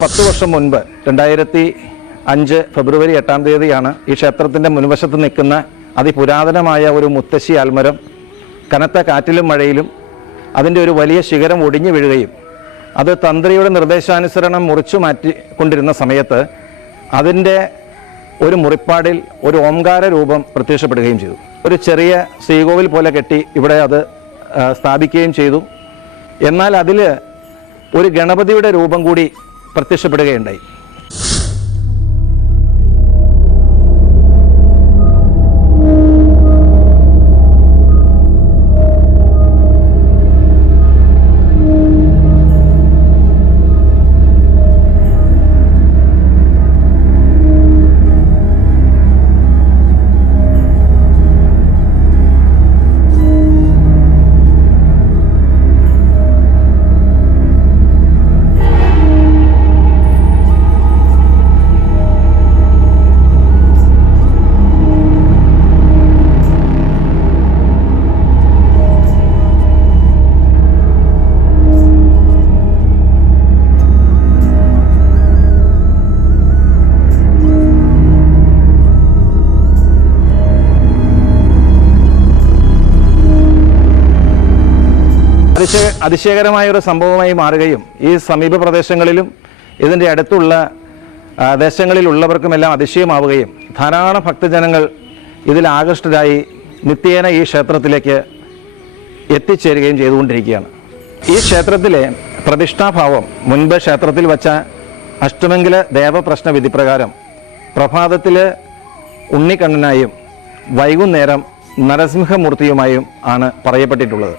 പത്ത് വർഷം മുൻപ് രണ്ടായിരത്തി അഞ്ച് ഫെബ്രുവരി എട്ടാം തീയതിയാണ് ഈ ക്ഷേത്രത്തിന്റെ മുൻവശത്ത് നിൽക്കുന്ന അതിപുരാതനമായ ഒരു മുത്തശ്ശി ആൽമരം കനത്ത കാറ്റിലും മഴയിലും അതിന്റെ ഒരു വലിയ ശിഖരം ഒടിഞ്ഞു വീഴുകയും അത് തന്ത്രിയുടെ നിർദ്ദേശാനുസരണം മുറിച്ചു മാറ്റി കൊണ്ടിരുന്ന സമയത്ത് അതിന്റെ ഒരു മുറിപ്പാടിൽ ഒരു ഓംകാര രൂപം പ്രത്യക്ഷപ്പെടുകയും ചെയ്തു. ഒരു ചെറിയ ശ്രീകോവിൽ പോലെ കെട്ടി ഇവിടെ അത് സ്ഥാപിക്കുകയും ചെയ്തു. എന്നാൽ അതിൽ ഒരു ഗണപതിയുടെ രൂപം കൂടി പ്രത്യക്ഷപ്പെടുകയുണ്ടായി. അതിശയ അതിശയകരമായ ഒരു സംഭവമായി മാറുകയും ഈ സമീപ പ്രദേശങ്ങളിലും ഇതിന്റെ അടുത്തുള്ള ദേശങ്ങളിലുള്ളവർക്കുമെല്ലാം അതിശയമാവുകയും ധാരാളം ഭക്തജനങ്ങൾ ഇതിൽ ആകൃഷ്ടരായി നിത്യേന ഈ ക്ഷേത്രത്തിലേക്ക് എത്തിച്ചേരുകയും ചെയ്തുകൊണ്ടിരിക്കുകയാണ്. ഈ ക്ഷേത്രത്തിലെ പ്രതിഷ്ഠാഭാവം മുൻപ് ക്ഷേത്രത്തിൽ വച്ച അഷ്ടമംഗല ദേവപ്രശ്ന വിധിപ്രകാരം പ്രഭാതത്തിൽ ഉണ്ണിക്കണ്ണനായും വൈകുന്നേരം നരസിംഹമൂർത്തിയുമായും ആണ് പറയപ്പെട്ടിട്ടുള്ളത്.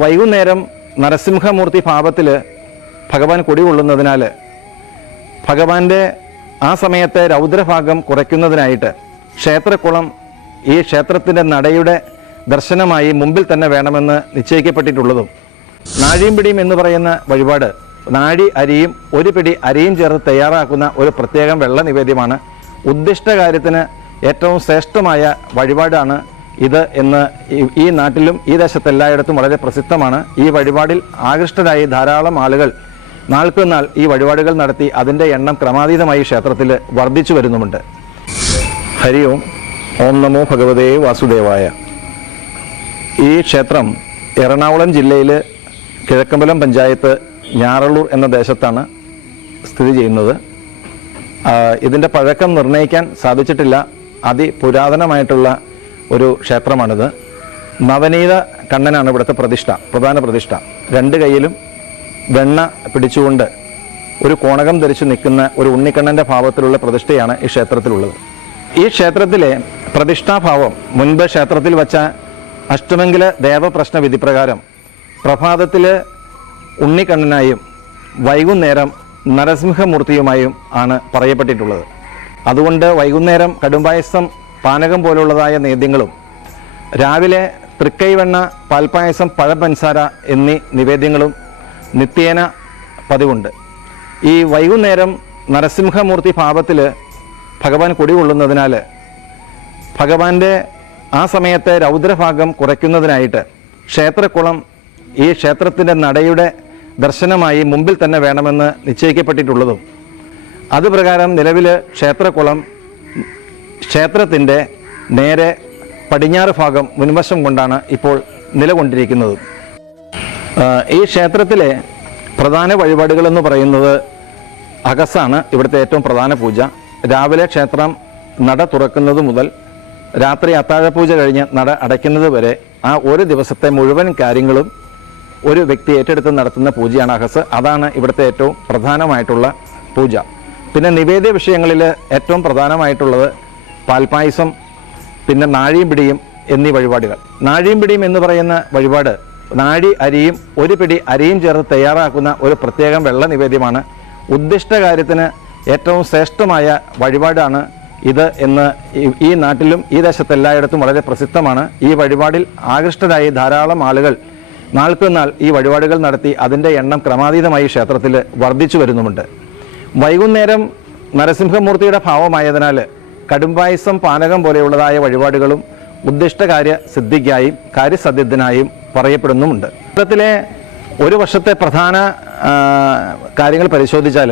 വൈകുന്നേരം നരസിംഹമൂർത്തി ഭാവത്തിൽ ഭഗവാൻ കുടികൊള്ളുന്നതിനാൽ ഭഗവാന്റെ ആ സമയത്തെ രൗദ്രഭാഗം കുറയ്ക്കുന്നതിനായിട്ട് ക്ഷേത്രക്കുളം ഈ ക്ഷേത്രത്തിന്റെ നടയുടെ ദർശനമായി മുമ്പിൽ തന്നെ വേണമെന്ന് നിശ്ചയിക്കപ്പെട്ടിട്ടുള്ളതും നാഴിയും പിടിയും എന്ന് പറയുന്ന വഴിപാട് നാഴി അരിയും ഒരു പിടി അരിയും ചേർത്ത് തയ്യാറാക്കുന്ന ഒരു പ്രത്യേകം വെള്ള നിവേദ്യമാണ്. ഉദ്ദിഷ്ട കാര്യത്തിന് ഏറ്റവും ശ്രേഷ്ഠമായ വഴിപാടാണ് ഇത് എന്ന് ഈ- നാട്ടിലും ഈ ദേശത്തെല്ലായിടത്തും വളരെ പ്രസിദ്ധമാണ്. ഈ വഴിപാടിൽ ആകൃഷ്ടരായി ധാരാളം ആളുകൾ നാൾക്കുനാൾ ഈ വഴിപാടുകൾ നടത്തി അതിന്റെ എണ്ണം ക്രമാതീതമായി ക്ഷേത്രത്തിൽ വർദ്ധിച്ചു വരുന്നുമുണ്ട്. ഹരി ഓം ഓം നമോ ഭഗവതേ വാസുദേവായ. ഈ ക്ഷേത്രം എറണാകുളം ജില്ലയിൽ കിഴക്കമ്പലം പഞ്ചായത്ത് ഞാറള്ളൂർ എന്ന ദേശത്താണ് സ്ഥിതി ചെയ്യുന്നത്. ഇതിന്റെ പഴക്കം നിർണയിക്കാൻ സാധിച്ചിട്ടില്ല. അതിപുരാതനമായിട്ടുള്ള ഒരു ക്ഷേത്രമാണിത്. നവനീത കണ്ണനാണ് ഇവിടുത്തെ പ്രതിഷ്ഠ പ്രധാന പ്രതിഷ്ഠ. രണ്ട് കൈയിലും വെണ്ണ പിടിച്ചുകൊണ്ട് ഒരു കോണകം ധരിച്ചു നിൽക്കുന്ന ഒരു ഉണ്ണിക്കണ്ണന്റെ ഭാവത്തിലുള്ള പ്രതിഷ്ഠയാണ് ഈ ക്ഷേത്രത്തിലുള്ളത്. ഈ ക്ഷേത്രത്തിലെ പ്രതിഷ്ഠാഭാവം മുൻപ് ക്ഷേത്രത്തിൽ വച്ച അഷ്ടമംഗല ദേവപ്രശ്ന വിധിപ്രകാരം പ്രഭാതത്തിൽ ഉണ്ണിക്കണ്ണനായും വൈകുന്നേരം നരസിംഹമൂർത്തിയുമായും ആണ് പറയപ്പെട്ടിട്ടുള്ളത്. അതുകൊണ്ട് വൈകുന്നേരം കടുംപായസം പാനകം പോലുള്ളതായ നേദ്യങ്ങളും രാവിലെ തൃക്കൈവെണ്ണ പാൽപ്പായസം പഴപഞ്ചസാര എന്നീ നിവേദ്യങ്ങളും നിത്യേന പതിവുണ്ട്. ഈ വൈകുന്നേരം നരസിംഹമൂർത്തി ഭാവത്തിൽ ഭഗവാൻ കുടികൊള്ളുന്നതിനാൽ ഭഗവാന്റെ ആ സമയത്തെ രൗദ്രഭാഗം കുറയ്ക്കുന്നതിനായിട്ട് ക്ഷേത്രക്കുളം ഈ ക്ഷേത്രത്തിന്റെ നടയുടെ ദർശനമായി മുമ്പിൽ തന്നെ വേണമെന്ന് നിശ്ചയിക്കപ്പെട്ടിട്ടുള്ളതും. അതുപ്രകാരം നിലവിൽ ക്ഷേത്രക്കുളം ക്ഷേത്രത്തിന്റെ നേരെ പടിഞ്ഞാറ് ഭാഗം മുൻവശം കൊണ്ടാണ് ഇപ്പോൾ നിലകൊണ്ടിരിക്കുന്നത്. ഈ ക്ഷേത്രത്തിലെ പ്രധാന വഴിപാടുകളെന്ന് പറയുന്നത് അകസാണ് ഇവിടുത്തെ ഏറ്റവും പ്രധാന പൂജ. രാവിലെ ക്ഷേത്രം നട തുറക്കുന്നത് മുതൽ രാത്രി അത്താഴപൂജ കഴിഞ്ഞ് നട അടയ്ക്കുന്നത് വരെ ആ ഒരു ദിവസത്തെ മുഴുവൻ കാര്യങ്ങളും ഒരു വ്യക്തി ഏറ്റെടുത്ത് നടത്തുന്ന പൂജയാണ് അഹസ് അതാണ് ഇവിടുത്തെ ഏറ്റവും പ്രധാനമായിട്ടുള്ള പൂജ. പിന്നെ നിവേദ്യ വിഷയങ്ങളിൽ ഏറ്റവും പ്രധാനമായിട്ടുള്ളത് പാൽപ്പായസം പിന്നെ നാഴിയും പിടിയും എന്നീ വഴിപാടുകൾ. നാഴിയും പിടിയും എന്ന് പറയുന്ന വഴിപാട് നാഴി അരിയും ഒരു പിടി അരിയും ചേർത്ത് തയ്യാറാക്കുന്ന ഒരു പ്രത്യേകം വെള്ള നിവേദ്യമാണ്. ഉദ്ദിഷ്ട കാര്യത്തിന് ഏറ്റവും ശ്രേഷ്ഠമായ വഴിപാടാണ് ഇത് എന്ന് ഈ- നാട്ടിലും ഈ ദേശത്ത് എല്ലായിടത്തും വളരെ പ്രസിദ്ധമാണ്. ഈ വഴിപാടിൽ ആകൃഷ്ടരായി ധാരാളം ആളുകൾ നാൾക്കുനാൾ ഈ വഴിപാടുകൾ നടത്തി അതിന്റെ എണ്ണം ക്രമാതീതമായി ക്ഷേത്രത്തിൽ വർദ്ധിച്ചു വരുന്നുമുണ്ട്. വൈകുന്നേരം നരസിംഹമൂർത്തിയുടെ ഭാവമായതിനാൽ കടുംപായസം പാനകം പോലെയുള്ളതായ വഴിപാടുകളും ഉദ്ദിഷ്ട കാര്യ സിദ്ധിക്കായും കാര്യസദ്യത്തിനായും പറയപ്പെടുന്നുമുണ്ട്. ഇത്തരത്തിലെ ഒരു വർഷത്തെ പ്രധാന കാര്യങ്ങൾ പരിശോധിച്ചാൽ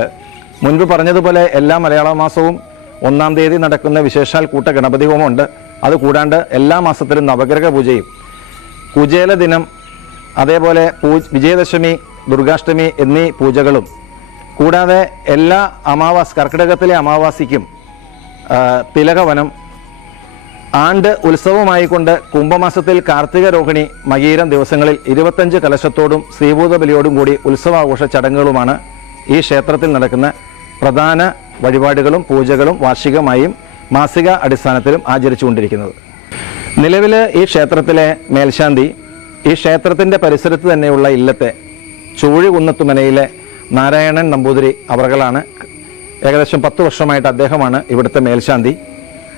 മുൻപ് പറഞ്ഞതുപോലെ എല്ലാ മലയാള മാസവും ഒന്നാം തീയതി നടക്കുന്ന വിശേഷാൽ കൂട്ട ഗണപതി ഹോമമുണ്ട്. അത് കൂടാണ്ട് എല്ലാ മാസത്തിലും നവഗ്രഹ പൂജയും. കുചേല ദിനം അതേപോലെ പൂ വിജയദശമി ദുർഗാഷ്ടമി എന്നീ പൂജകളും. കൂടാതെ എല്ലാ അമാവാസ് കർക്കിടകത്തിലെ അമാവാസിക്കും തിലകവനം. ആണ്ട് ഉത്സവമായിക്കൊണ്ട് കുംഭമാസത്തിൽ കാർത്തിക രോഹിണി മകീരം ദിവസങ്ങളിൽ ഇരുപത്തഞ്ച് കലശത്തോടും ശ്രീഭൂത ബലിയോടും കൂടി ഉത്സവാഘോഷ ചടങ്ങുകളുമാണ് ഈ ക്ഷേത്രത്തിൽ നടക്കുന്ന പ്രധാന വഴിപാടുകളും പൂജകളും വാർഷികമായും മാസിക അടിസ്ഥാനത്തിലും ആചരിച്ചുകൊണ്ടിരിക്കുന്നത്. നിലവിൽ ഈ ക്ഷേത്രത്തിലെ മേൽശാന്തി ഈ ക്ഷേത്രത്തിന്റെ പരിസരത്ത് തന്നെയുള്ള ഇല്ലത്തെ ചൂഴികുന്നത്തുമനയിലെ നാരായണൻ നമ്പൂതിരി അവർകളാണ് ഏകദേശം പത്ത് വർഷമായിട്ട് അദ്ദേഹമാണ് ഇവിടുത്തെ മേൽശാന്തി.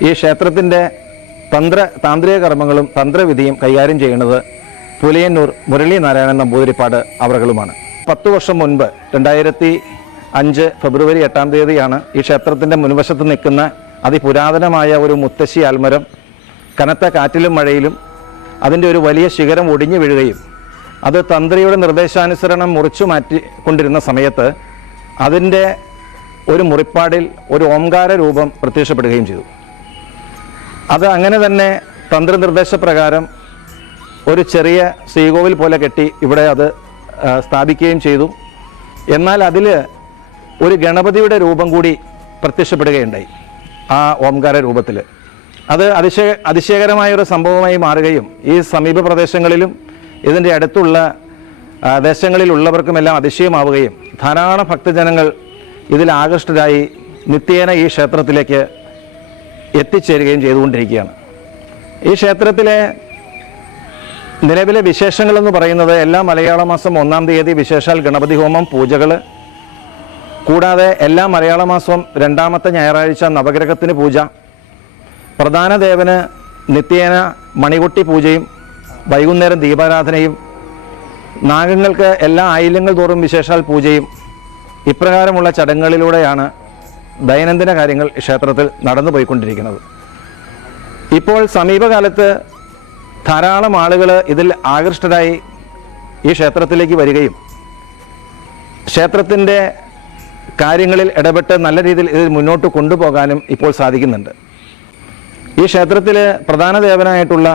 ഈ ക്ഷേത്രത്തിന്റെ തന്ത്ര താന്ത്രിക കർമ്മങ്ങളും തന്ത്രവിധിയും കൈകാര്യം ചെയ്യുന്നത് പുലിയന്നൂർ മുരളി നാരായണൻ നമ്പൂതിരിപ്പാട് അവറുകളുമാണ്. പത്ത് വർഷം മുൻപ് രണ്ടായിരത്തി അഞ്ച് ഫെബ്രുവരി എട്ടാം തീയതിയാണ് ഈ ക്ഷേത്രത്തിന്റെ മുൻവശത്ത് നിൽക്കുന്ന അതിപുരാതനമായ ഒരു മുത്തശ്ശി ആൽമരം കനത്ത കാറ്റിലും മഴയിലും അതിന്റെ ഒരു വലിയ ശിഖരം ഒടിഞ്ഞു വീഴുകയും അത് തന്ത്രിയുടെ നിർദ്ദേശാനുസരണം മുറിച്ചു മാറ്റിക്കൊണ്ടിരുന്ന സമയത്ത് അതിന്റെ ഒരു മുറിപ്പാടിൽ ഒരു ഓംകാര രൂപം പ്രത്യക്ഷപ്പെടുകയും ചെയ്തു. അത് അങ്ങനെ തന്നെ തന്ത്രനിർദ്ദേശപ്രകാരം ഒരു ചെറിയ ശ്രീകോവിൽ പോലെ കെട്ടി ഇവിടെ അത് സ്ഥാപിക്കുകയും ചെയ്തു. എന്നാൽ അതിൽ ഒരു ഗണപതിയുടെ രൂപം കൂടി പ്രത്യക്ഷപ്പെടുകയുണ്ടായി ആ ഓംകാര രൂപത്തിൽ അത് അതിശയ അതിശയകരമായ ഒരു സംഭവമായി മാറുകയും ഈ സമീപ പ്രദേശങ്ങളിലും ഇതിന്റെ അടുത്തുള്ള ദേശങ്ങളിലുള്ളവർക്കുമെല്ലാം അതിശയമാവുകയും ധാരാളം ഭക്തജനങ്ങൾ ഇതിൽ ആകൃഷ്ടരായി നിത്യേന ഈ ക്ഷേത്രത്തിലേക്ക് എത്തിച്ചേരുകയും ചെയ്തുകൊണ്ടിരിക്കുകയാണ്. ഈ ക്ഷേത്രത്തിലെ നിലവിലെ വിശേഷങ്ങളെന്ന് പറയുന്നത് എല്ലാ മലയാള മാസം ഒന്നാം തീയതി വിശേഷാൽ ഗണപതി ഹോമം പൂജകൾ കൂടാതെ എല്ലാ മലയാള മാസവും രണ്ടാമത്തെ ഞായറാഴ്ച നവഗ്രഹത്തിന് പൂജ. പ്രധാന ദേവന് നിത്യേന മണികുട്ടി പൂജയും വൈകുന്നേരം ദീപാരാധനയും നാഗങ്ങൾക്ക് എല്ലാ ആയില്യങ്ങൾ തോറും വിശേഷാൽ പൂജയും ഇപ്രകാരമുള്ള ചടങ്ങുകളിലൂടെയാണ് ദൈനംദിന കാര്യങ്ങൾ ക്ഷേത്രത്തിൽ നടന്നു പോയിക്കൊണ്ടിരിക്കുന്നത് ഇപ്പോൾ സമീപകാലത്ത് ധാരാളം ആളുകൾ ഇതിൽ ആകൃഷ്ടരായി ഈ ക്ഷേത്രത്തിലേക്ക് വരികയും ക്ഷേത്രത്തിന്റെ കാര്യങ്ങളിൽ ഇടപെട്ട് നല്ല രീതിയിൽ ഇതിൽ മുന്നോട്ട് കൊണ്ടുപോകാനും ഇപ്പോൾ സാധിക്കുന്നുണ്ട്. ഈ ക്ഷേത്രത്തിൽ പ്രധാന ദേവനായിട്ടുള്ള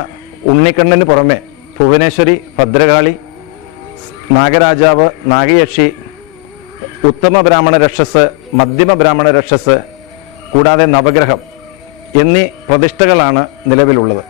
ഉണ്ണിക്കണ്ണന് പുറമെ ഭുവനേശ്വരി ഭദ്രകാളി നാഗരാജാവ് നാഗയക്ഷി ഉത്തമ ബ്രാഹ്മണ രക്ഷസ് മധ്യമ ബ്രാഹ്മണ രക്ഷസ് കൂടാതെ നവഗ്രഹം എന്നീ പ്രതിഷ്ഠകളാണ് നിലവിലുള്ളത്.